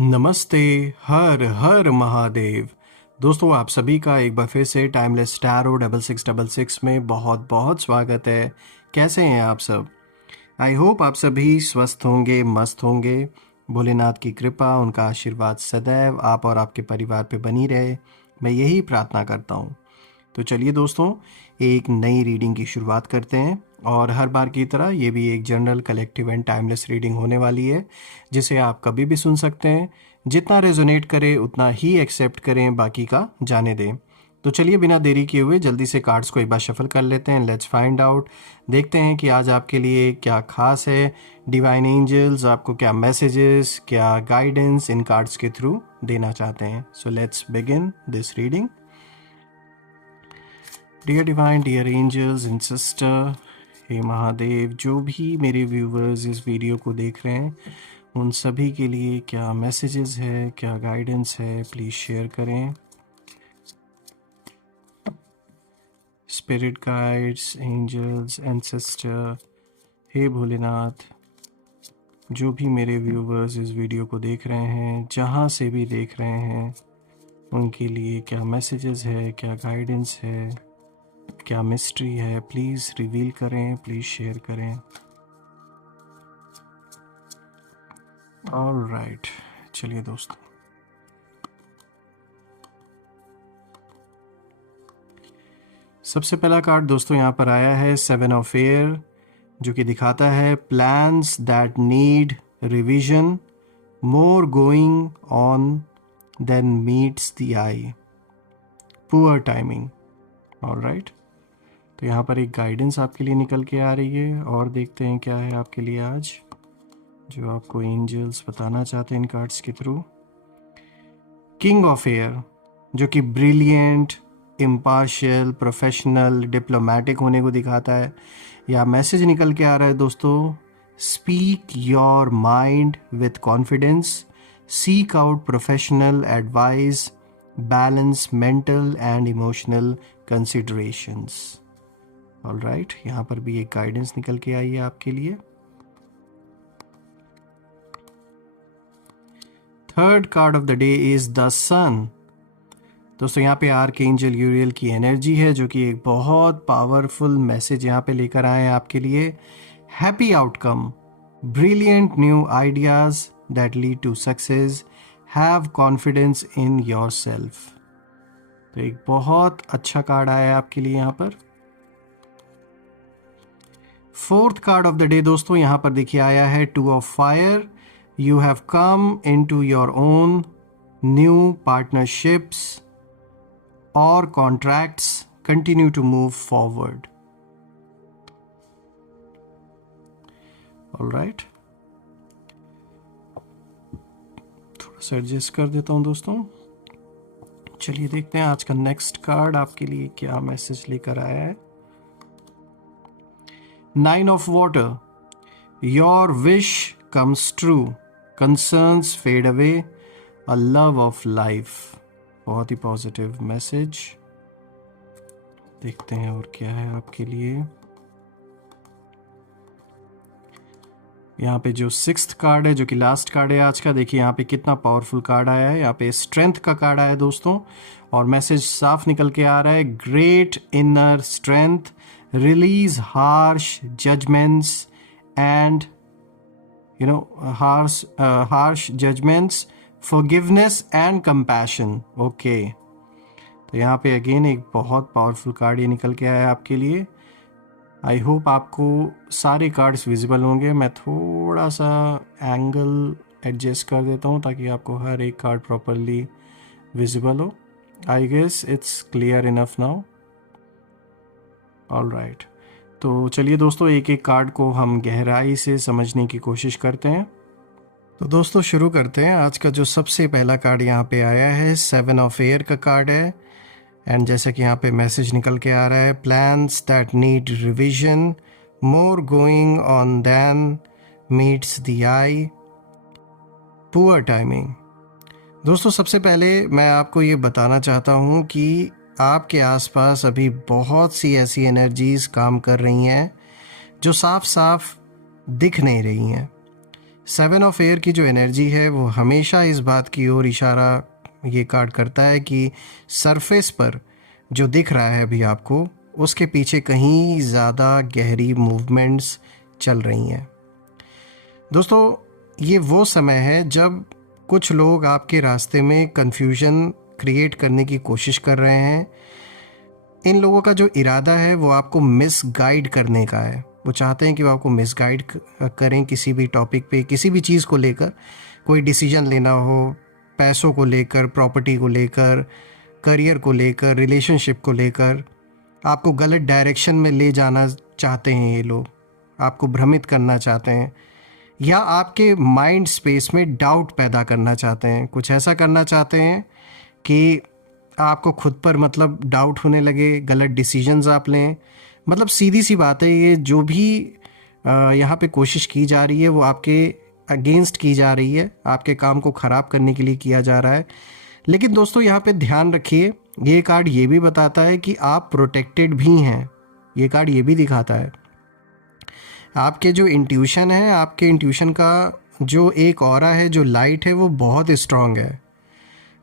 नमस्ते। हर हर महादेव। दोस्तों, आप सभी का एक बार फिर से टाइमलेस टैरो 6666 में बहुत बहुत स्वागत है। कैसे हैं आप सब? आई होप आप सभी स्वस्थ होंगे, मस्त होंगे। भोलेनाथ की कृपा, उनका आशीर्वाद सदैव आप और आपके परिवार पे बनी रहे, मैं यही प्रार्थना करता हूँ। तो चलिए दोस्तों, एक नई रीडिंग की शुरुआत करते हैं। और हर बार की तरह ये भी एक general, collective and timeless reading होने वाली है, जिसे आप कभी भी सुन सकते हैं। जितना रेजोनेट करे उतना ही एक्सेप्ट करें, बाकी का जाने दें। तो चलिए बिना देरी किए हुए जल्दी से कार्ड्स को एक बार शफल कर लेते हैं। Let's find out. देखते हैं कि आज आपके लिए क्या खास है। डिवाइन एंजल्स आपको क्या मैसेजेस, क्या गाइडेंस इन कार्ड्स के थ्रू देना चाहते हैं। So let's begin this reading. Dear divine, dear angels and sister, हे महादेव, जो भी मेरे व्यूवर्स इस वीडियो को देख रहे हैं उन सभी के लिए क्या मैसेजेस है, क्या गाइडेंस है, प्लीज़ शेयर करें। Spirit guides, angels and sister, हे भोलेनाथ, जो भी मेरे व्यूवर्स इस वीडियो को देख रहे हैं, जहाँ से भी देख रहे हैं, उनके लिए क्या मैसेजेस है, क्या गाइडेंस है, क्या मिस्ट्री है, प्लीज़ रिवील करें, प्लीज़ शेयर करें। ऑलराइट, चलिए दोस्तों, सबसे पहला कार्ड दोस्तों यहाँ पर आया है 7 ऑफ एयर, जो कि दिखाता है plans that need revision, more going on than meets the eye, poor timing. Alright, तो यहाँ पर एक गाइडेंस आपके लिए निकल के आ रही है, और देखते हैं क्या है आपके लिए आज जो आपको एंजल्स बताना चाहते हैं इन कार्ड्स के थ्रू। किंग ऑफ एयर, जो कि ब्रिलियंट, इम्पार्शियल, प्रोफेशनल, डिप्लोमेटिक होने को दिखाता है। या मैसेज निकल के आ रहा है दोस्तों, speak your mind with confidence, seek out professional advice, balance mental and emotional considerations. Alright, यहाँ पर भी एक गाइडेंस निकल के आई है आपके लिए। Third card of the day is the sun. दोस्तों, यहाँ पे आर्कएंजल यूरियल की एनर्जी है, जो कि एक बहुत पावरफुल मैसेज यहाँ पे लेकर आए हैं आपके लिए। Happy outcome, brilliant new ideas that lead to success, have confidence in your self. तो एक बहुत अच्छा कार्ड आया है आपके लिए यहाँ पर। Fourth card of the day दोस्तों, यहाँ पर देखिए आया है 2 of fire. You have come into your own, new partnerships or contracts continue to move forward. All right, थोड़ा सा एडजस्ट कर देता हूं दोस्तों। चलिए देखते हैं आज का नेक्स्ट कार्ड आपके लिए क्या मैसेज लेकर आया है। 9 of water, your wish comes true, concerns fade away, a love of life. बहुत ही पॉजिटिव मैसेज। देखते हैं और क्या है आपके लिए। यहाँ पे जो 6th कार्ड है, जो कि लास्ट कार्ड है आज का, देखिए यहाँ पे कितना पावरफुल कार्ड आया है। यहाँ पे स्ट्रेंथ का कार्ड आया है दोस्तों, और मैसेज साफ निकल के आ रहा है, great inner strength, release harsh judgments and harsh judgments, forgiveness and compassion। Okay, तो यहाँ पे अगेन एक बहुत पावरफुल कार्ड ये निकल के आया है आपके लिए। आई होप आपको सारे कार्ड्स विजिबल होंगे। मैं थोड़ा सा एंगल एडजस्ट कर देता हूँ ताकि आपको हर एक कार्ड प्रॉपरली विजिबल हो। I guess it's clear enough now. Alright, तो चलिए दोस्तों, एक एक कार्ड को हम गहराई से समझने की कोशिश करते हैं। तो दोस्तों शुरू करते हैं। आज का जो सबसे पहला कार्ड यहाँ पे आया है 7 ऑफ एयर का कार्ड है, एंड जैसा कि यहाँ पे मैसेज निकल के आ रहा है, plans that need revision, more going on than meets the eye, poor timing. दोस्तों, सबसे पहले मैं आपको ये बताना चाहता हूँ कि आपके आसपास अभी बहुत सी ऐसी एनर्जीज काम कर रही हैं जो साफ साफ दिख नहीं रही हैं। सेवन ऑफ एयर की जो एनर्जी है वो हमेशा इस बात की ओर इशारा ये कार्ड करता है कि सरफेस पर जो दिख रहा है अभी आपको, उसके पीछे कहीं ज़्यादा गहरी मूवमेंट्स चल रही हैं। दोस्तों, ये वो समय है जब कुछ लोग आपके रास्ते में कन्फ्यूजन क्रिएट करने की कोशिश कर रहे हैं। इन लोगों का जो इरादा है वो आपको मिसगाइड करने का है। वो चाहते हैं कि वो आपको मिसगाइड करें किसी भी टॉपिक पे, किसी भी चीज़ को लेकर, कोई डिसीजन लेना हो, पैसों को लेकर, प्रॉपर्टी को लेकर, करियर को लेकर, रिलेशनशिप को लेकर। आपको गलत डायरेक्शन में ले जाना चाहते हैं ये लोग, आपको भ्रमित करना चाहते हैं, या आपके माइंड स्पेस में डाउट पैदा करना चाहते हैं। कुछ ऐसा करना चाहते हैं कि आपको खुद पर मतलब डाउट होने लगे, गलत डिसीजंस आप लें। मतलब सीधी सी बात है, ये जो भी यहाँ पे कोशिश की जा रही है वो आपके अगेंस्ट की जा रही है, आपके काम को ख़राब करने के लिए किया जा रहा है। लेकिन दोस्तों, यहाँ पे ध्यान रखिए, ये कार्ड ये भी बताता है कि आप प्रोटेक्टेड भी हैं। ये कार्ड ये भी दिखाता है आपके जो इंट्यूशन है, आपके इंट्यूशन का जो एक ऑरा है, जो लाइट है, वो बहुत स्ट्रांग है।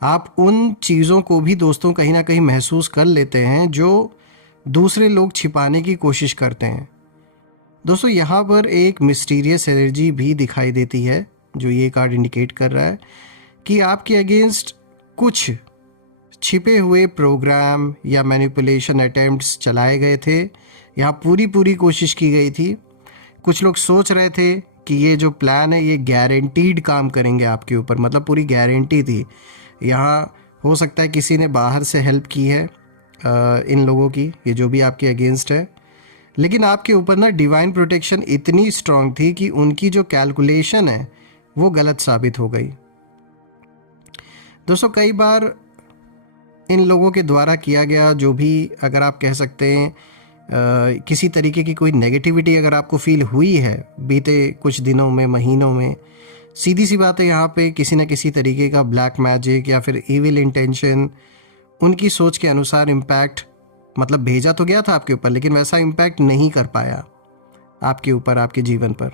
आप उन चीज़ों को भी दोस्तों कहीं ना कहीं महसूस कर लेते हैं जो दूसरे लोग छिपाने की कोशिश करते हैं। दोस्तों, यहाँ पर एक मिस्टीरियस एनर्जी भी दिखाई देती है, जो ये कार्ड इंडिकेट कर रहा है कि आपके अगेंस्ट कुछ छिपे हुए प्रोग्राम या मैनिपुलेशन अटेम्प्ट्स चलाए गए थे। यहाँ पूरी कोशिश की गई थी। कुछ लोग सोच रहे थे कि ये जो प्लान है ये गारंटीड काम करेंगे आपके ऊपर, मतलब पूरी गारंटी थी। यहाँ हो सकता है किसी ने बाहर से हेल्प की है इन लोगों की, ये जो भी आपके अगेंस्ट है। लेकिन आपके ऊपर ना डिवाइन प्रोटेक्शन इतनी स्ट्रांग थी कि उनकी जो कैलकुलेशन है वो गलत साबित हो गई। दोस्तों, कई बार इन लोगों के द्वारा किया गया जो भी, अगर आप कह सकते हैं किसी तरीके की कोई नेगेटिविटी अगर आपको फील हुई है बीते कुछ दिनों में, महीनों में, सीधी सी बात है, यहाँ पे किसी न किसी तरीके का ब्लैक मैजिक या फिर इविल इंटेंशन उनकी सोच के अनुसार इम्पैक्ट मतलब भेजा तो गया था आपके ऊपर, लेकिन वैसा इम्पैक्ट नहीं कर पाया आपके ऊपर, आपके जीवन पर।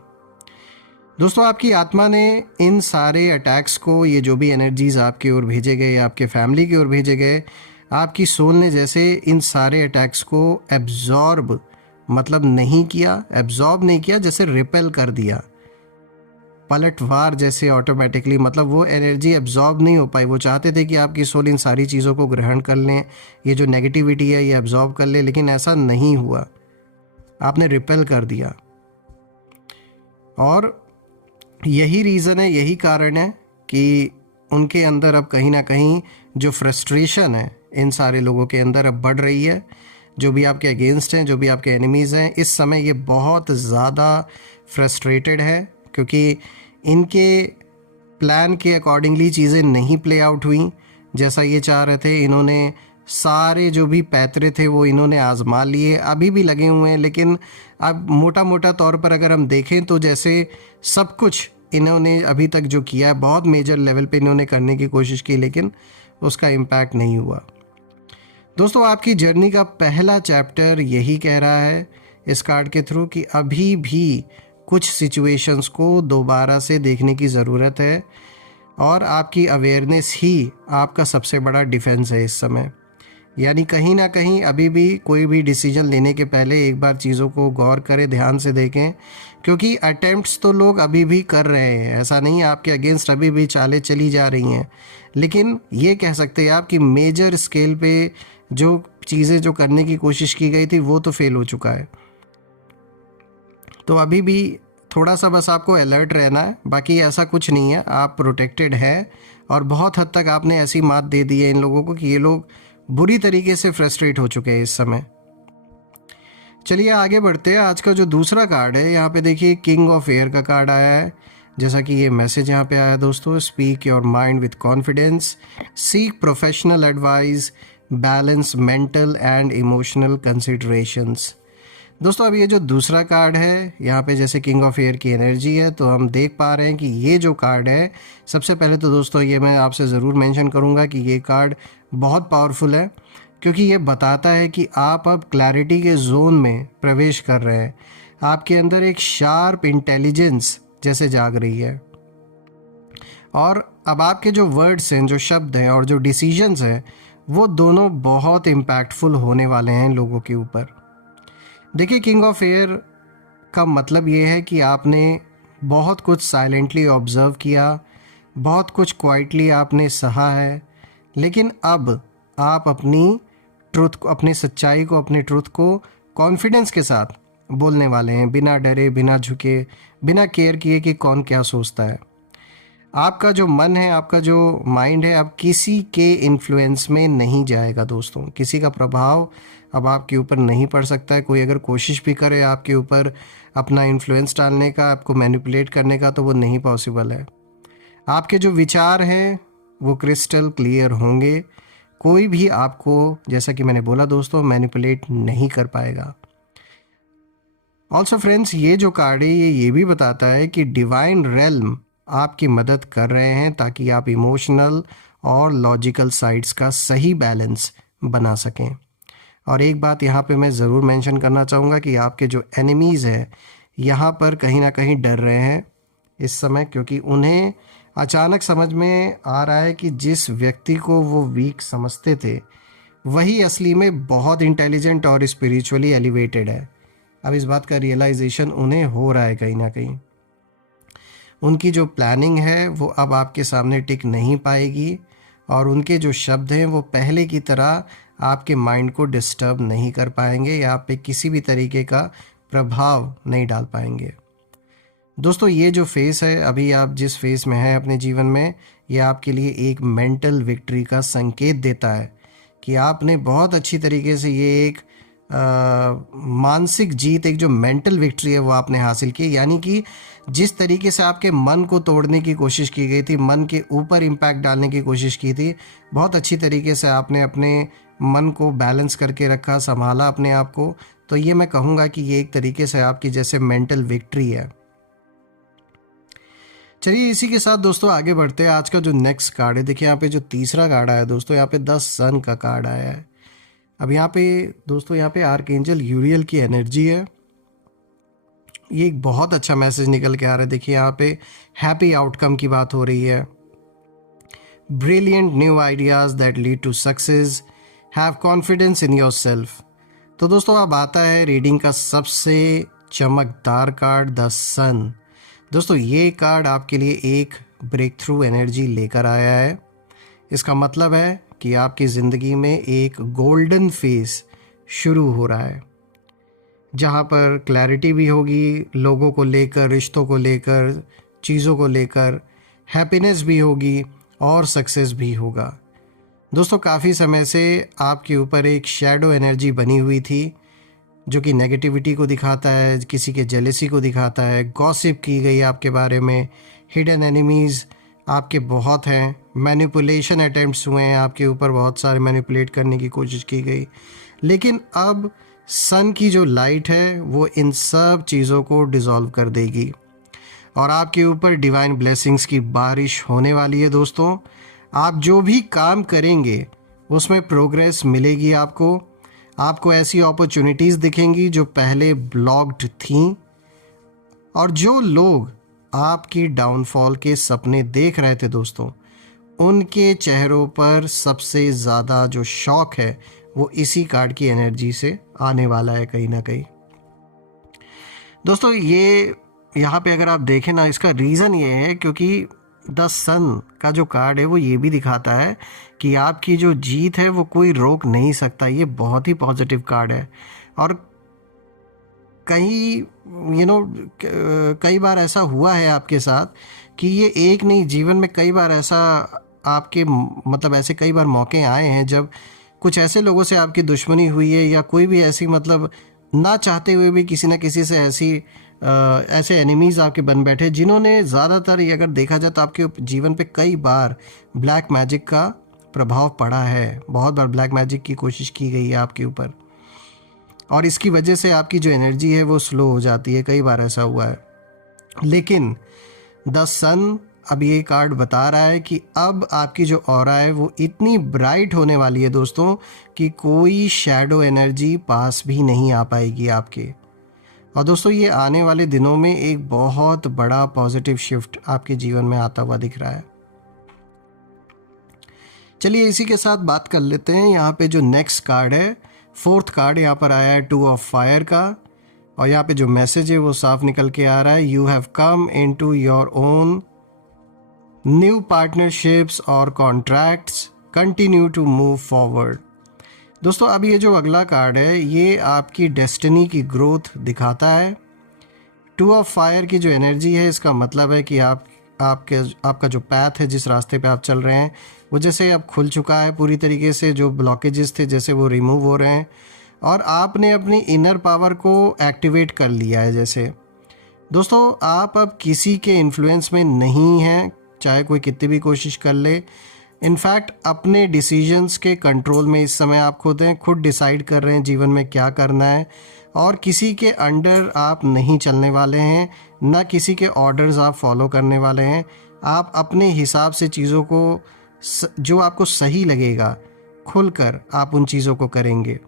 दोस्तों, आपकी आत्मा ने इन सारे अटैक्स को, ये जो भी एनर्जीज आपकी ओर भेजे गए, आपके फैमिली की ओर भेजे गए, आपकी सोल ने जैसे इन सारे अटैक्स को एब्जॉर्ब मतलब नहीं किया, एब्जॉर्ब नहीं किया, जैसे रिपेल कर दिया, पलटवार जैसे ऑटोमेटिकली, मतलब वो एनर्जी एब्जॉर्ब नहीं हो पाई। वो चाहते थे कि आपकी सोल इन सारी चीज़ों को ग्रहण कर लें, ये जो नेगेटिविटी है ये एब्जॉर्ब कर ले, लेकिन ऐसा नहीं हुआ, आपने रिपेल कर दिया। और यही रीज़न है, यही कारण है कि उनके अंदर अब कहीं ना कहीं जो फ्रस्ट्रेशन है इन सारे लोगों के अंदर अब बढ़ रही है। जो भी आपके अगेंस्ट हैं, जो भी आपके एनिमीज़ हैं, इस समय ये बहुत ज़्यादा फ्रस्ट्रेटेड है क्योंकि इनके प्लान के अकॉर्डिंगली चीज़ें नहीं प्ले आउट हुई जैसा ये चाह रहे थे। इन्होंने सारे जो भी पैतरे थे वो इन्होंने आजमा लिए, अभी भी लगे हुए हैं, लेकिन अब मोटा मोटा तौर पर अगर हम देखें तो जैसे सब कुछ इन्होंने अभी तक जो किया है बहुत मेजर लेवल पे इन्होंने करने की कोशिश की, लेकिन उसका इम्पैक्ट नहीं हुआ। दोस्तों, आपकी जर्नी का पहला चैप्टर यही कह रहा है इस कार्ड के थ्रू कि अभी भी कुछ सिचुएशंस को दोबारा से देखने की ज़रूरत है और आपकी अवेयरनेस ही आपका सबसे बड़ा डिफेंस है इस समय। यानी कहीं ना कहीं अभी भी कोई भी डिसीजन लेने के पहले एक बार चीज़ों को गौर करें, ध्यान से देखें, क्योंकि अटेम्प्ट्स तो लोग अभी भी कर रहे हैं, ऐसा नहीं है आपके अगेंस्ट अभी भी चालें चली जा रही हैं, लेकिन ये कह सकते हैं आप कि मेजर स्केल पे जो चीज़ें जो करने की कोशिश की गई थी वो तो फेल हो चुका है। तो अभी भी थोड़ा सा बस आपको अलर्ट रहना है, बाकी ऐसा कुछ नहीं है, आप प्रोटेक्टेड हैं और बहुत हद तक आपने ऐसी मात दे दी है इन लोगों को कि ये लोग बुरी तरीके से फ्रस्ट्रेट हो चुके हैं इस समय। चलिए आगे बढ़ते हैं। आज का जो दूसरा कार्ड है, यहाँ पे देखिए किंग ऑफ एयर का कार्ड आया है। जैसा कि ये मैसेज यहाँ पे आया दोस्तों, speak your mind with confidence, seek professional advice, balance mental and emotional considerations. दोस्तों, अब ये जो दूसरा कार्ड है यहाँ पे जैसे किंग ऑफ एयर की एनर्जी है, तो हम देख पा रहे हैं कि ये जो कार्ड है, सबसे पहले तो दोस्तों ये मैं आपसे ज़रूर मेंशन करूँगा कि ये कार्ड बहुत पावरफुल है क्योंकि ये बताता है कि आप अब क्लैरिटी के जोन में प्रवेश कर रहे हैं। आपके अंदर एक शार्प इंटेलिजेंस जैसे जाग रही है। और अब आपके जो वर्ड्स हैं, जो शब्द हैं और जो डिसीजंस हैं, वो दोनों बहुत इम्पैक्टफुल होने वाले हैं लोगों के ऊपर। देखिए, किंग ऑफ एयर का मतलब ये है कि आपने बहुत कुछ साइलेंटली ऑब्जर्व किया, बहुत कुछ क्वाइटली आपने सहा है, लेकिन अब आप अपनी ट्रुथ को, अपनी सच्चाई को, अपने ट्रुथ को कॉन्फिडेंस के साथ बोलने वाले हैं, बिना डरे, बिना झुके, बिना केयर किए कि कौन क्या सोचता है। आपका जो मन है, आपका जो माइंड है, अब किसी के इन्फ्लुएंस में नहीं जाएगा दोस्तों। किसी का प्रभाव अब आपके ऊपर नहीं पड़ सकता है। कोई अगर कोशिश भी करे आपके ऊपर अपना इन्फ्लुएंस डालने का, आपको मैनिपुलेट करने का, तो वो नहीं पॉसिबल है। आपके जो विचार हैं वो क्रिस्टल क्लियर होंगे। कोई भी आपको, जैसा कि मैंने बोला दोस्तों, मैनिपुलेट नहीं कर पाएगा। ऑल्सो फ्रेंड्स, ये जो कार्ड है ये भी बताता है कि डिवाइन रेल्म आपकी मदद कर रहे हैं ताकि आप इमोशनल और लॉजिकल साइड्स का सही बैलेंस बना सकें। और एक बात यहाँ पे मैं ज़रूर मेंशन करना चाहूँगा कि आपके जो एनिमीज़ हैं यहाँ पर कहीं ना कहीं डर रहे हैं इस समय, क्योंकि उन्हें अचानक समझ में आ रहा है कि जिस व्यक्ति को वो वीक समझते थे वही असली में बहुत इंटेलिजेंट और स्पिरिचुअली एलिवेटेड है। अब इस बात का रियलाइजेशन उन्हें हो रहा है कहीं ना कहीं। उनकी जो प्लानिंग है वो अब आपके सामने टिक नहीं पाएगी और उनके जो शब्द हैं वो पहले की तरह आपके माइंड को डिस्टर्ब नहीं कर पाएंगे या आप पे किसी भी तरीके का प्रभाव नहीं डाल पाएंगे। दोस्तों, ये जो फेस है, अभी आप जिस फेस में हैं अपने जीवन में, ये आपके लिए एक मेंटल विक्ट्री का संकेत देता है कि आपने बहुत अच्छी तरीके से ये एक मानसिक जीत, एक जो मेंटल विक्ट्री है वो आपने हासिल की। यानी कि जिस तरीके से आपके मन को तोड़ने की कोशिश की गई थी, मन के ऊपर इम्पैक्ट डालने की कोशिश की थी, बहुत अच्छी तरीके से आपने अपने मन को बैलेंस करके रखा, संभाला अपने आप को। तो ये मैं कहूँगा कि ये एक तरीके से आपकी जैसे मेंटल विक्ट्री है। चलिए इसी के साथ दोस्तों आगे बढ़ते हैं। आज का जो नेक्स्ट कार्ड है, देखिए यहाँ पे जो तीसरा कार्ड आया दोस्तों, यहाँ पे 10 सन का कार्ड आया है। अब यहाँ पे दोस्तों, यहाँ पे आर्कएंजल यूरियल की एनर्जी है। ये एक बहुत अच्छा मैसेज निकल के आ रहा है। देखिए यहाँ पे हैप्पी आउटकम की बात हो रही है। Brilliant new ideas that lead to success, have confidence in your self. तो दोस्तों अब आता है रीडिंग का सबसे चमकदार कार्ड, द सन। दोस्तों ये कार्ड आपके लिए एक ब्रेक थ्रू एनर्जी लेकर आया है। इसका मतलब है कि आपकी ज़िंदगी में एक गोल्डन फेज शुरू हो रहा है, जहाँ पर क्लैरिटी भी होगी लोगों को लेकर, रिश्तों को लेकर, चीज़ों को लेकर, हैप्पीनेस भी होगी और सक्सेस भी होगा। दोस्तों काफ़ी समय से आपके ऊपर एक शैडो एनर्जी बनी हुई थी जो कि नेगेटिविटी को दिखाता है, किसी के जेलेसी को दिखाता है, गॉसिप की गई आपके बारे में, हिडन एनिमीज़ आपके बहुत हैं, मैनिपुलेशन अटेम्प्ट्स हुए हैं आपके ऊपर, बहुत सारे मैनिपुलेट करने की कोशिश की गई। लेकिन अब सन की जो लाइट है वो इन सब चीज़ों को डिसॉल्व कर देगी और आपके ऊपर डिवाइन ब्लेसिंग्स की बारिश होने वाली है। दोस्तों आप जो भी काम करेंगे उसमें प्रोग्रेस मिलेगी आपको ऐसी अपॉर्चुनिटीज़ दिखेंगी जो पहले ब्लॉक्ड थीं, और जो लोग आपकी डाउनफॉल के सपने देख रहे थे दोस्तों, उनके चेहरों पर सबसे ज़्यादा जो शॉक है वो इसी कार्ड की एनर्जी से आने वाला है कहीं ना कहीं। दोस्तों ये यहाँ पे अगर आप देखें ना, इसका रीज़न ये है क्योंकि द सन का जो कार्ड है वो ये भी दिखाता है कि आपकी जो जीत है वो कोई रोक नहीं सकता। ये बहुत ही पॉजिटिव कार्ड है और कई बार ऐसा हुआ है आपके साथ कि ये एक नहीं, जीवन में कई बार ऐसा आपके मतलब ऐसे कई बार मौके आए हैं जब कुछ ऐसे लोगों से आपकी दुश्मनी हुई है या कोई भी ऐसी मतलब ना चाहते हुए भी किसी ना किसी से ऐसे एनिमीज़ आपके बन बैठे, जिन्होंने ज़्यादातर ये अगर देखा जाए तो आपके जीवन पे कई बार ब्लैक मैजिक का प्रभाव पड़ा है। बहुत बार ब्लैक मैजिक की कोशिश की गई है आपके ऊपर और इसकी वजह से आपकी जो एनर्जी है वो स्लो हो जाती है। कई बार ऐसा हुआ है। लेकिन द सन अब ये कार्ड बता रहा है कि अब आपकी जो ऑरा है वो इतनी ब्राइट होने वाली है दोस्तों कि कोई शैडो एनर्जी पास भी नहीं आ पाएगी आपके। और दोस्तों ये आने वाले दिनों में एक बहुत बड़ा पॉजिटिव शिफ्ट आपके जीवन में आता हुआ दिख रहा है। चलिए इसी के साथ बात कर लेते हैं। यहाँ पे जो नेक्स्ट कार्ड है, फोर्थ कार्ड यहाँ पर आया है 2 ऑफ फायर का, और यहाँ पे जो मैसेज है वो साफ निकल के आ रहा है, you have come into your own new partnerships और contracts, continue to move forward. दोस्तों अब ये जो अगला कार्ड है ये आपकी डेस्टिनी की ग्रोथ दिखाता है। 2 ऑफ फायर की जो एनर्जी है इसका मतलब है कि आपका जो पैथ है, जिस रास्ते पे आप चल रहे हैं, वो जैसे अब खुल चुका है पूरी तरीके से। जो ब्लॉकेजेस थे जैसे वो रिमूव हो रहे हैं और आपने अपनी इनर पावर को एक्टिवेट कर लिया है। जैसे दोस्तों आप अब किसी के इन्फ्लुएंस में नहीं हैं, चाहे कोई कितनी भी कोशिश कर ले। इनफैक्ट अपने डिसीजंस के कंट्रोल में इस समय आप खुद हैं, खुद डिसाइड कर रहे हैं जीवन में क्या करना है, और किसी के अंडर आप नहीं चलने वाले हैं, ना किसी के ऑर्डर्स आप फॉलो करने वाले हैं। आप अपने हिसाब से चीज़ों को, जो आपको सही लगेगा, खुलकर आप उन चीज़ों को करेंगे,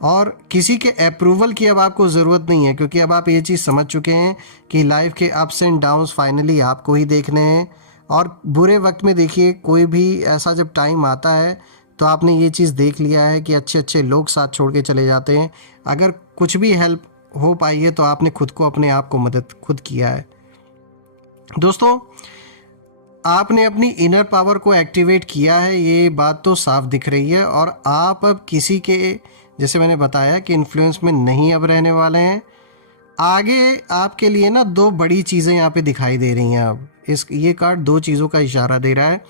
और किसी के अप्रूवल की अब आपको ज़रूरत नहीं है, क्योंकि अब आप ये चीज़ समझ चुके हैं कि लाइफ के अप्स एंड डाउन्स फाइनली आपको ही देखने हैं। और बुरे वक्त में देखिए, कोई भी ऐसा जब टाइम आता है तो आपने ये चीज़ देख लिया है कि अच्छे अच्छे लोग साथ छोड़ के चले जाते हैं। अगर कुछ भी हेल्प हो पाई है तो आपने खुद को, अपने आप को मदद खुद किया है। दोस्तों आपने अपनी इनर पावर को एक्टिवेट किया है, ये बात तो साफ दिख रही है, और आप अब किसी के, जैसे मैंने बताया कि इन्फ्लुएंस में नहीं अब रहने वाले हैं। आगे आपके लिए ना 2 बड़ी चीज़ें यहाँ पे दिखाई दे रही हैं। अब ये कार्ड 2 चीज़ों का इशारा दे रहा है।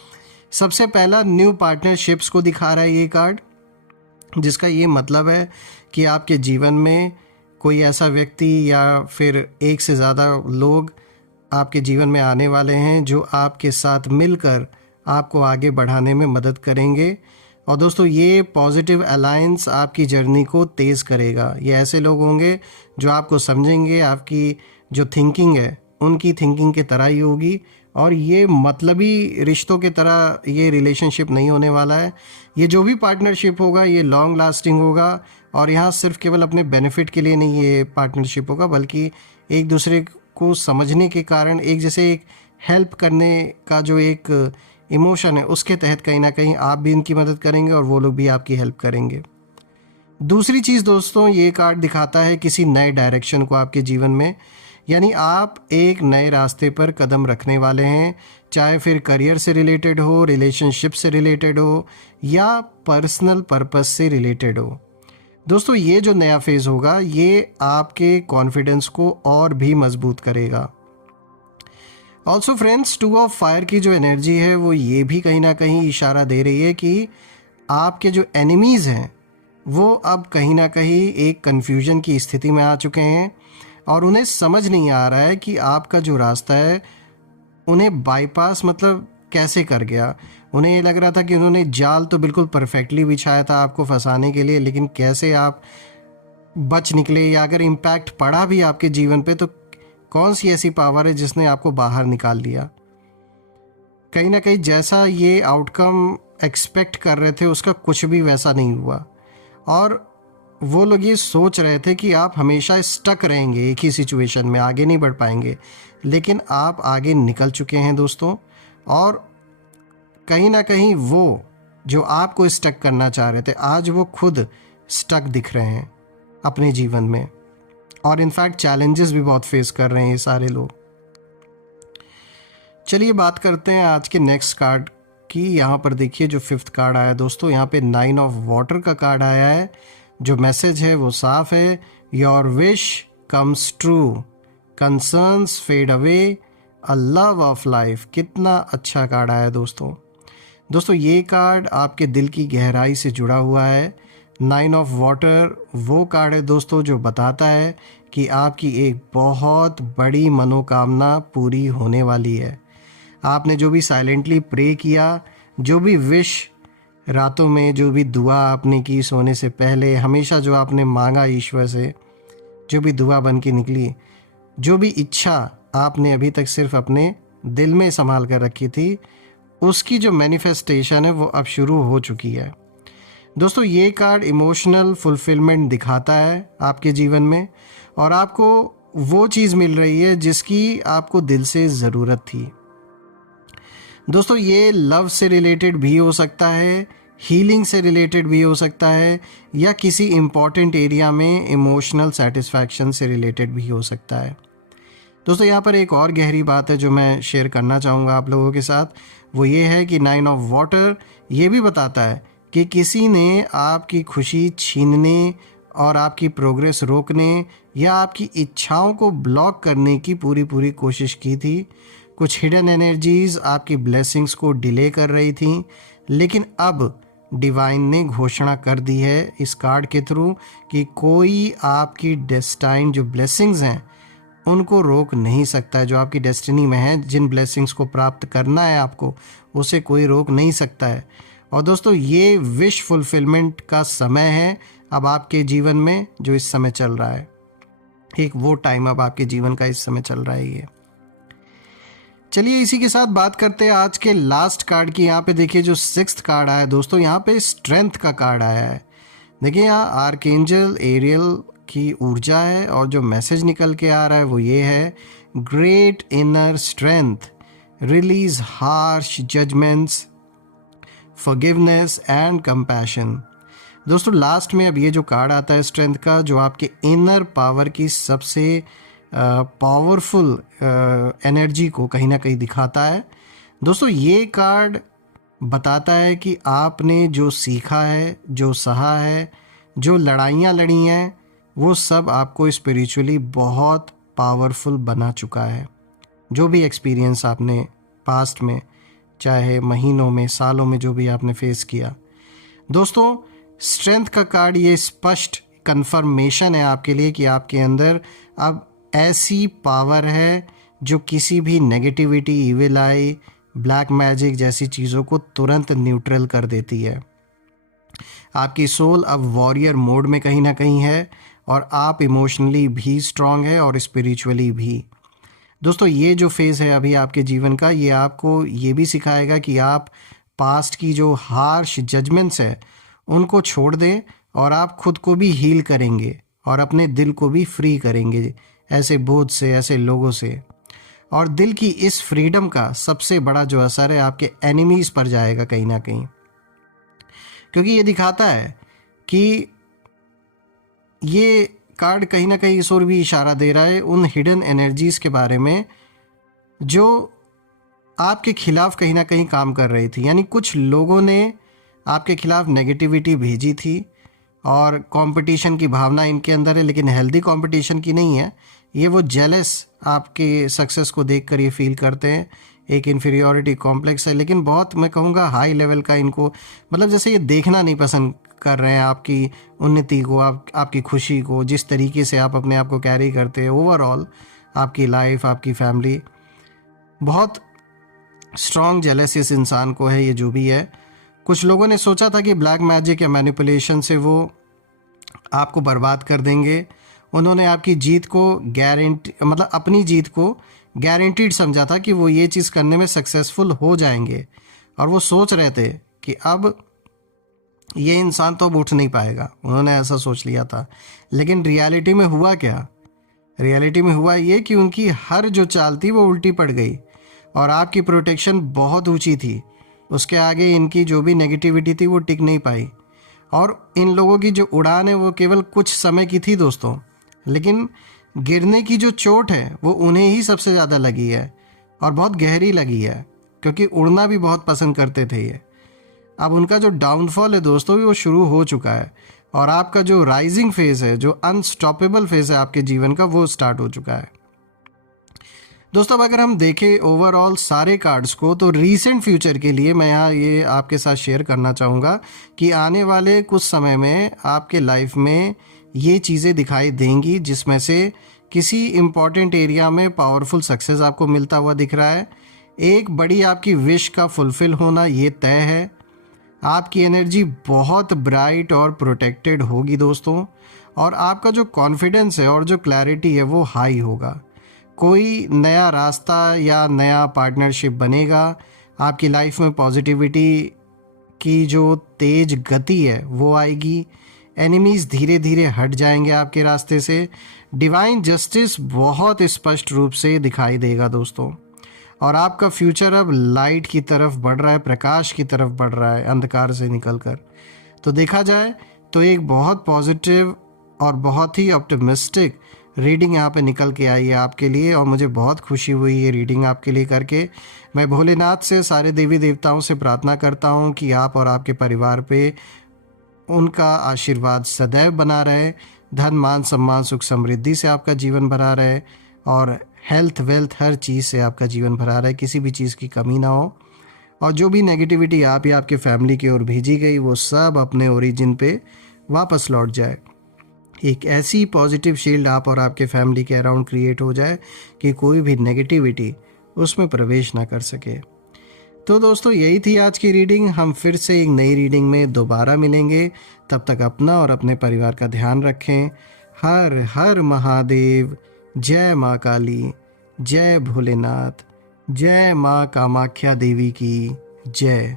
सबसे पहला न्यू पार्टनरशिप्स को दिखा रहा है ये कार्ड, जिसका ये मतलब है कि आपके जीवन में कोई ऐसा व्यक्ति या फिर एक से ज़्यादा लोग आपके जीवन में आने वाले हैं जो आपके साथ मिलकर आपको आगे बढ़ाने में मदद करेंगे। और दोस्तों ये पॉजिटिव अलायंस आपकी जर्नी को तेज़ करेगा। ये ऐसे लोग होंगे जो आपको समझेंगे, आपकी जो थिंकिंग है उनकी थिंकिंग के तरह ही होगी, और ये मतलबी रिश्तों के तरह ये रिलेशनशिप नहीं होने वाला है। ये जो भी पार्टनरशिप होगा ये लॉन्ग लास्टिंग होगा, और यहाँ सिर्फ केवल अपने बेनिफिट के लिए नहीं ये पार्टनरशिप होगा, बल्कि एक दूसरे को समझने के कारण, एक जैसे एक हेल्प करने का जो एक इमोशन है उसके तहत कहीं ना कहीं आप भी इनकी मदद करेंगे और वो लोग भी आपकी हेल्प करेंगे। दूसरी चीज़ दोस्तों, ये कार्ड दिखाता है किसी नए डायरेक्शन को आपके जीवन में, यानी आप एक नए रास्ते पर कदम रखने वाले हैं, चाहे फिर करियर से रिलेटेड हो, रिलेशनशिप से रिलेटेड हो, या पर्सनल पर्पस से रिलेटेड हो। दोस्तों ये जो नया फेज़ होगा ये आपके कॉन्फिडेंस को और भी मजबूत करेगा। ऑल्सो फ्रेंड्स, 2 ऑफ फायर की जो एनर्जी है वो ये भी कहीं ना कहीं इशारा दे रही है कि आपके जो एनिमीज़ हैं वो अब कहीं ना कहीं एक कन्फ्यूजन की स्थिति में आ चुके हैं, और उन्हें समझ नहीं आ रहा है कि आपका जो रास्ता है उन्हें बाईपास मतलब कैसे कर गया। उन्हें ये लग रहा था कि उन्होंने जाल तो बिल्कुल परफेक्टली बिछाया था आपको फंसाने के लिए, लेकिन कैसे आप बच निकले, या अगर इम्पैक्ट पड़ा भी आपके जीवन पे तो कौन सी ऐसी पावर है जिसने आपको बाहर निकाल लिया। कहीं ना कहीं जैसा ये आउटकम एक्सपेक्ट कर रहे थे उसका कुछ भी वैसा नहीं हुआ, और वो लोग ये सोच रहे थे कि आप हमेशा स्टक रहेंगे एक ही सिचुएशन में, आगे नहीं बढ़ पाएंगे, लेकिन आप आगे निकल चुके हैं दोस्तों। और कहीं ना कहीं वो जो आपको स्टक करना चाह रहे थे, आज वो खुद स्टक दिख रहे हैं अपने जीवन में, और इनफैक्ट चैलेंजेस भी बहुत फेस कर रहे हैं ये सारे लोग। चलिए बात करते हैं आज के नेक्स्ट कार्ड की। यहाँ पर देखिए जो 5th कार्ड आया दोस्तों, यहाँ पे 9 ऑफ वाटर का कार्ड आया है। जो मैसेज है वो साफ है, your wish comes true, concerns fade away, a love of life. कितना अच्छा कार्ड आया दोस्तों ये कार्ड आपके दिल की गहराई से जुड़ा हुआ है। 9 ऑफ वाटर वो कार्ड है दोस्तों जो बताता है कि आपकी एक बहुत बड़ी मनोकामना पूरी होने वाली है। आपने जो भी साइलेंटली प्रे किया, जो भी विश रातों में, जो भी दुआ आपने की सोने से पहले, हमेशा जो आपने मांगा ईश्वर से, जो भी दुआ बन के निकली, जो भी इच्छा आपने अभी तक सिर्फ अपने दिल में संभाल कर रखी थी, उसकी जो मैनिफेस्टेशन है वो अब शुरू हो चुकी है। दोस्तों ये कार्ड इमोशनल फुलफिलमेंट दिखाता है आपके जीवन में, और आपको वो चीज़ मिल रही है जिसकी आपको दिल से ज़रूरत थी। दोस्तों ये लव से रिलेटेड भी हो सकता है, हीलिंग से रिलेटेड भी हो सकता है, या किसी इम्पॉर्टेंट एरिया में इमोशनल सेटिस्फैक्शन से रिलेटेड भी हो सकता है। दोस्तों यहाँ पर एक और गहरी बात है जो मैं शेयर करना चाहूँगा आप लोगों के साथ, वो ये है कि 9 ऑफ वाटर ये भी बताता है कि किसी ने आपकी खुशी छीनने और आपकी प्रोग्रेस रोकने या आपकी इच्छाओं को ब्लॉक करने की पूरी पूरी कोशिश की थी। कुछ हिडन एनर्जीज आपकी ब्लेसिंग्स को डिले कर रही थी, लेकिन अब डिवाइन ने घोषणा कर दी है इस कार्ड के थ्रू कि कोई आपकी डेस्टाइन जो ब्लेसिंग्स हैं उनको रोक नहीं सकता है। जो आपकी डेस्टिनी में है, जिन ब्लेसिंग्स को प्राप्त करना है आपको, उसे कोई रोक नहीं सकता है। और दोस्तों ये विश फुलफिलमेंट का समय है अब आपके जीवन में, जो इस समय चल रहा है। एक वो टाइम अब आपके जीवन का इस समय चल रहा है ये। चलिए इसी के साथ बात करते हैं आज के लास्ट कार्ड की। यहाँ पे देखिए जो 6th कार्ड आया है दोस्तों, यहाँ पे स्ट्रेंथ का कार्ड आया है। देखिए यहाँ आर्कएंजल एरियल की ऊर्जा है और जो मैसेज निकल के आ रहा है वो ये है, great inner strength, release harsh judgments, forgiveness and compassion. दोस्तों लास्ट में अब ये जो कार्ड आता है स्ट्रेंथ का, जो आपके इनर पावर की सबसे पावरफुल एनर्जी को कहीं ना कहीं दिखाता है। दोस्तों ये कार्ड बताता है कि आपने जो सीखा है, जो सहा है, जो लड़ाइयाँ लड़ी हैं, वो सब आपको स्पिरिचुअली बहुत पावरफुल बना चुका है। जो भी एक्सपीरियंस आपने पास्ट में, चाहे महीनों में, सालों में, जो भी आपने फेस किया। दोस्तों स्ट्रेंथ का कार्ड ये स्पष्ट कंफर्मेशन है आपके लिए कि आपके अंदर अब ऐसी पावर है जो किसी भी नेगेटिविटी, इविल आई, ब्लैक मैजिक जैसी चीज़ों को तुरंत न्यूट्रल कर देती है। आपकी सोल अब वॉरियर मोड में कहीं ना कहीं है और आप इमोशनली भी स्ट्रांग है और स्पिरिचुअली भी। दोस्तों ये जो फेज़ है अभी आपके जीवन का, ये आपको ये भी सिखाएगा कि आप पास्ट की जो हार्श जजमेंट्स है उनको छोड़ दें और आप खुद को भी हील करेंगे और अपने दिल को भी फ्री करेंगे ऐसे बोझ से, ऐसे लोगों से। और दिल की इस फ्रीडम का सबसे बड़ा जो असर है आपके एनिमीज़ पर जाएगा कहीं ना कहीं, क्योंकि ये दिखाता है कि ये कार्ड कहीं ना कहीं इस ओर भी इशारा दे रहा है उन हिडन एनर्जीज़ के बारे में जो आपके खिलाफ कहीं ना कहीं काम कर रही थी। यानी कुछ लोगों ने आपके खिलाफ नेगेटिविटी भेजी थी और कंपटीशन की भावना इनके अंदर है, लेकिन हेल्दी कंपटीशन की नहीं है। ये वो जेलस आपके सक्सेस को देखकर ये फील करते हैं, एक इन्फीरियोरिटी कॉम्प्लेक्स है, लेकिन बहुत मैं कहूँगा हाई लेवल का इनको, मतलब जैसे ये देखना नहीं पसंद कर रहे हैं आपकी उन्नति को, आपकी खुशी को, जिस तरीके से आप अपने आप को कैरी करते हैं, ओवरऑल आपकी लाइफ, आपकी फैमिली। बहुत स्ट्रॉन्ग जेलस इस इंसान को है, ये जो भी है। कुछ लोगों ने सोचा था कि ब्लैक मैजिक या मैनिपुलेशन से वो आपको बर्बाद कर देंगे। उन्होंने आपकी जीत को मतलब अपनी जीत को गारंटीड समझा था कि वो ये चीज़ करने में सक्सेसफुल हो जाएंगे, और वो सोच रहे थे कि अब ये इंसान तो अब उठ नहीं पाएगा। उन्होंने ऐसा सोच लिया था, लेकिन रियलिटी में हुआ क्या? रियलिटी में हुआ ये कि उनकी हर जो चाल थी वो उल्टी पड़ गई और आपकी प्रोटेक्शन बहुत ऊंची थी, उसके आगे इनकी जो भी नेगेटिविटी थी वो टिक नहीं पाई। और इन लोगों की जो उड़ान है वो केवल कुछ समय की थी दोस्तों, लेकिन गिरने की जो चोट है वो उन्हें ही सबसे ज़्यादा लगी है और बहुत गहरी लगी है, क्योंकि उड़ना भी बहुत पसंद करते थे ये। अब उनका जो डाउनफॉल है दोस्तों वो शुरू हो चुका है और आपका जो राइजिंग फेज़ है, जो अनस्टॉपेबल फेज़ है आपके जीवन का, वो स्टार्ट हो चुका है। दोस्तों अब अगर हम देखें ओवरऑल सारे कार्ड्स को, तो रीसेंट फ्यूचर के लिए मैं यहाँ ये आपके साथ शेयर करना चाहूँगा कि आने वाले कुछ समय में आपके लाइफ में ये चीज़ें दिखाई देंगी, जिसमें से किसी इम्पॉर्टेंट एरिया में पावरफुल सक्सेस आपको मिलता हुआ दिख रहा है। एक बड़ी आपकी विश का फुलफिल होना ये तय है। आपकी एनर्जी बहुत ब्राइट और प्रोटेक्टेड होगी दोस्तों, और आपका जो कॉन्फिडेंस है और जो क्लैरिटी है वो हाई होगा। कोई नया रास्ता या नया पार्टनरशिप बनेगा, आपकी लाइफ में पॉजिटिविटी की जो तेज गति है वो आएगी। एनिमीज धीरे धीरे हट जाएंगे आपके रास्ते से। डिवाइन जस्टिस बहुत स्पष्ट रूप से दिखाई देगा दोस्तों, और आपका फ्यूचर अब लाइट की तरफ बढ़ रहा है, प्रकाश की तरफ बढ़ रहा है, अंधकार से निकलकर। तो देखा जाए तो एक बहुत पॉजिटिव और बहुत ही ऑप्टिमिस्टिक रीडिंग यहाँ पे निकल के आई है आपके लिए, और मुझे बहुत खुशी हुई ये रीडिंग आपके लिए करके। मैं भोलेनाथ से, सारे देवी देवताओं से प्रार्थना करता हूँ कि आप और आपके परिवार पे उनका आशीर्वाद सदैव बना रहे, धन मान सम्मान सुख समृद्धि से आपका जीवन भरा रहे, और हेल्थ वेल्थ हर चीज़ से आपका जीवन भरा रहे, किसी भी चीज़ की कमी ना हो। और जो भी नेगेटिविटी आप या आपके फैमिली की ओर भेजी गई वो सब अपने ओरिजिन पे वापस लौट जाए। एक ऐसी पॉजिटिव शील्ड आप और आपके फैमिली के अराउंड क्रिएट हो जाए कि कोई भी नेगेटिविटी उसमें प्रवेश ना कर सके। तो दोस्तों यही थी आज की रीडिंग। हम फिर से एक नई रीडिंग में दोबारा मिलेंगे। तब तक अपना और अपने परिवार का ध्यान रखें। हर हर महादेव। जय माँ काली, जय भोलेनाथ, जय माँ कामाख्या देवी की जय।